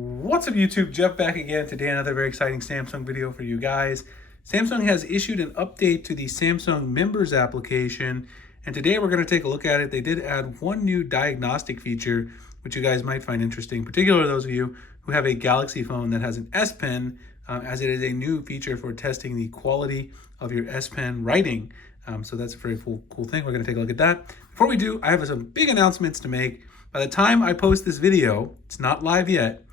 What's up YouTube, Jeff back again. Today another very exciting Samsung video for you guys. Samsung has issued an update to the Samsung Members application, and today we're going to take a look at it. They did add one new diagnostic feature, which you guys might find interesting, particularly those of you who have a Galaxy phone that has an S Pen, as it is a new feature for testing the quality of your S Pen writing. So that's a very cool thing. We're going to take a look at that. Before we do, I have some big announcements to make. By the time I post this video, it's not live yet,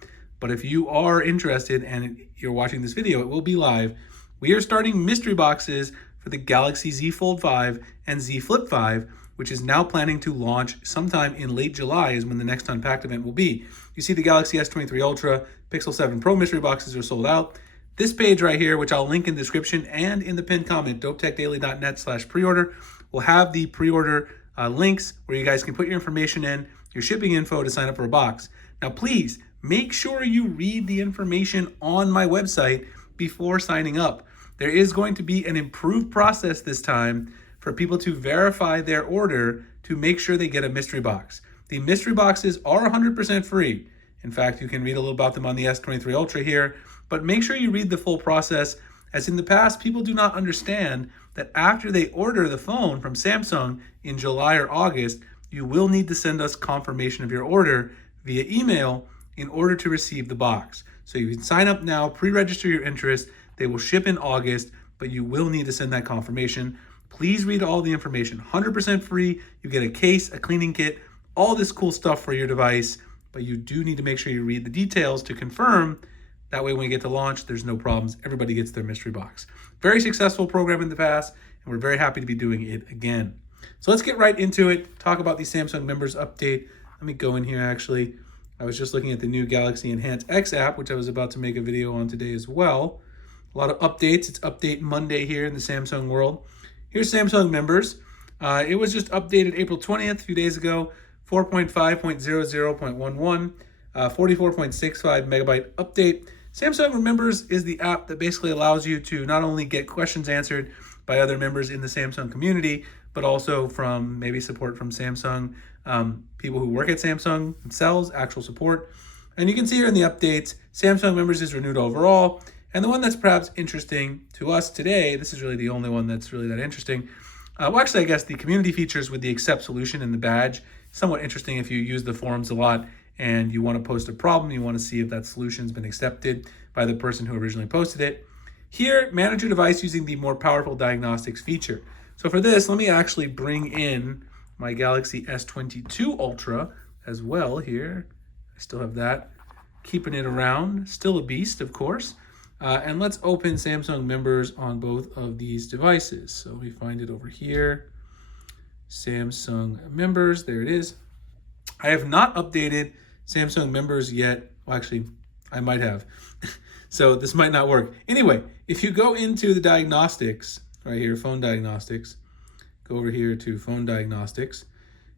but if you are interested and you're watching this video, it will be live. We are starting mystery boxes for the Galaxy Z Fold 5 and Z Flip 5, which is now planning to launch sometime in late July is when the next Unpacked event will be. You see the Galaxy S23 Ultra, Pixel 7 Pro mystery boxes are sold out. This page right here, which I'll link in the description and in the pinned comment, dopetechdaily.net/preorder, will have the pre-order links where you guys can put your information in, your shipping info to sign up for a box. Now, please make sure you read the information on my website before signing up. There is going to be an improved process this time for people to verify their order to make sure they get a mystery box. The mystery boxes are 100% free. In fact, you can read a little about them on the S23 Ultra here, but make sure you read the full process, as in the past, people do not understand that after they order the phone from Samsung in July or August, you will need to send us confirmation of your order via email in order to receive the box. So you can sign up now, pre-register your interest. They will ship in August, but you will need to send that confirmation. Please read all the information. 100% free. You get a case, a cleaning kit, all this cool stuff for your device, but you do need to make sure you read the details to confirm. That way, when you get to launch, there's no problems. Everybody gets their mystery box. Very successful program in the past, and we're very happy to be doing it again. So let's get right into it, talk about the Samsung Members update. Let me go in here actually. I was just looking at the new Galaxy Enhance X app, which I was about to make a video on today as well. A lot of updates. It's Update Monday here in the Samsung world. Here's Samsung Members. It was just updated April 20th, a few days ago, 4.5.00.11, 44.65 megabyte update. Samsung Members is the app that basically allows you to not only get questions answered by other members in the Samsung community, but also from maybe support from Samsung, people who work at Samsung themselves, actual support. And you can see here in the updates, Samsung Members is renewed overall. And the one that's perhaps interesting to us today, this is really the only one that's really that interesting. Well, actually, I guess the community features with the accept solution and the badge, somewhat interesting if you use the forums a lot and you want to post a problem, you want to see if that solution's been accepted by the person who originally posted it. Here, manage your device using the more powerful diagnostics feature. So for this, let me actually bring in my Galaxy S22 Ultra as well here. I still have that, keeping it around, still a beast, of course. And let's open Samsung Members on both of these devices. So we find it over here, Samsung Members, there it is. I have not updated Samsung Members yet. Well, actually, I might have. So this might not work. Anyway, if you go into the diagnostics, right here, phone diagnostics, go over here to phone diagnostics,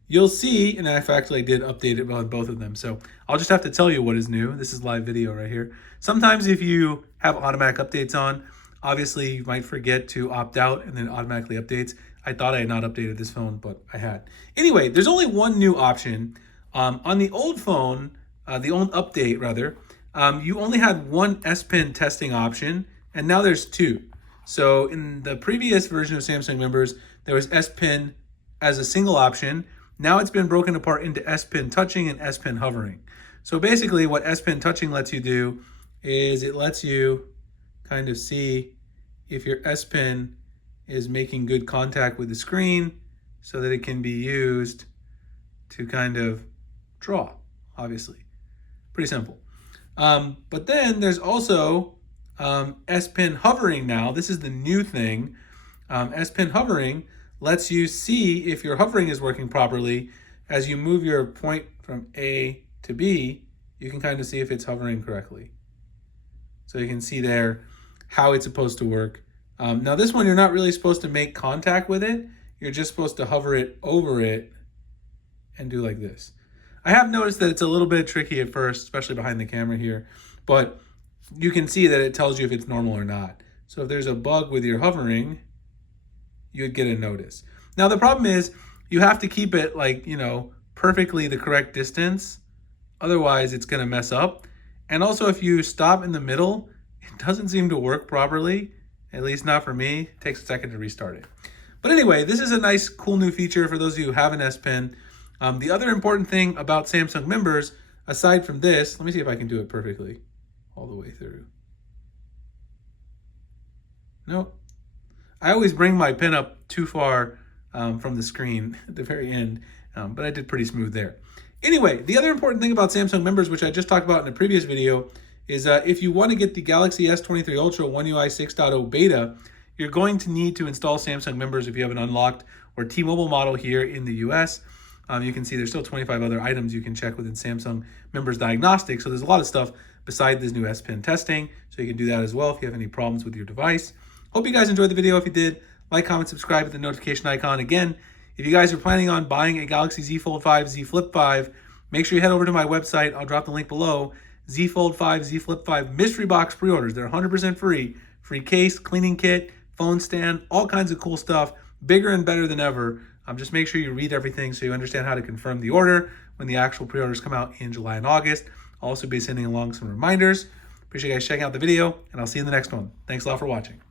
you'll see, and in fact, I did update it on both of them. So I'll just have to tell you what is new. This is live video right here. Sometimes if you have automatic updates on, obviously you might forget to opt out and then it automatically updates. I thought I had not updated this phone, but I had. Anyway, there's only one new option. On the old phone, the old update rather, you only had one S Pen testing option, and now there's two. So in the previous version of Samsung Members, there was S Pen as a single option. Now it's been broken apart into S Pen touching and S Pen hovering. So basically what S Pen touching lets you do is it lets you kind of see if your S Pen is making good contact with the screen so that it can be used to kind of draw, obviously. Pretty simple. But then there's also S Pen hovering now. This is the new thing. S Pen hovering lets you see if your hovering is working properly. As you move your point from A to B, you can kind of see if it's hovering correctly. So you can see there how it's supposed to work. Now this one, you're not really supposed to make contact with it. You're just supposed to hover it over it and do like this. I have noticed that it's a little bit tricky at first, especially behind the camera here, but you can see that it tells you if it's normal or not. So if there's a bug with your hovering, you'd get a notice. Now the problem is you have to keep it like, perfectly the correct distance. Otherwise it's gonna mess up. And also, if you stop in the middle, it doesn't seem to work properly, at least not for me. It takes a second to restart it. But anyway, this is a nice, cool new feature for those of you who have an S Pen. The other important thing about Samsung members, aside from this, let me see if I can do it perfectly all the way through. Nope. I always bring my pen up too far from the screen at the very end, but I did pretty smooth there. Anyway, the other important thing about Samsung members, which I just talked about in a previous video, is if you want to get the Galaxy S23 Ultra One UI 6.0 beta, you're going to need to install Samsung members if you have an unlocked or T-Mobile model here in the US. You can see there's still 25 other items you can check within Samsung members diagnostics. So there's a lot of stuff beside this new S Pen testing. So you can do that as well if you have any problems with your device. Hope you guys enjoyed the video. If you did, like, comment, subscribe with the notification icon. Again, if you guys are planning on buying a Galaxy Z Fold 5, Z Flip 5, make sure you head over to my website. I'll drop the link below. Z Fold 5, Z Flip 5 mystery box pre-orders. They're 100% free. Free case, cleaning kit, phone stand, all kinds of cool stuff. Bigger and better than ever. Just make sure you read everything so you understand how to confirm the order when the actual pre-orders come out in July and August. I'll also be sending along some reminders. Appreciate you guys checking out the video, and I'll see you in the next one. Thanks a lot for watching.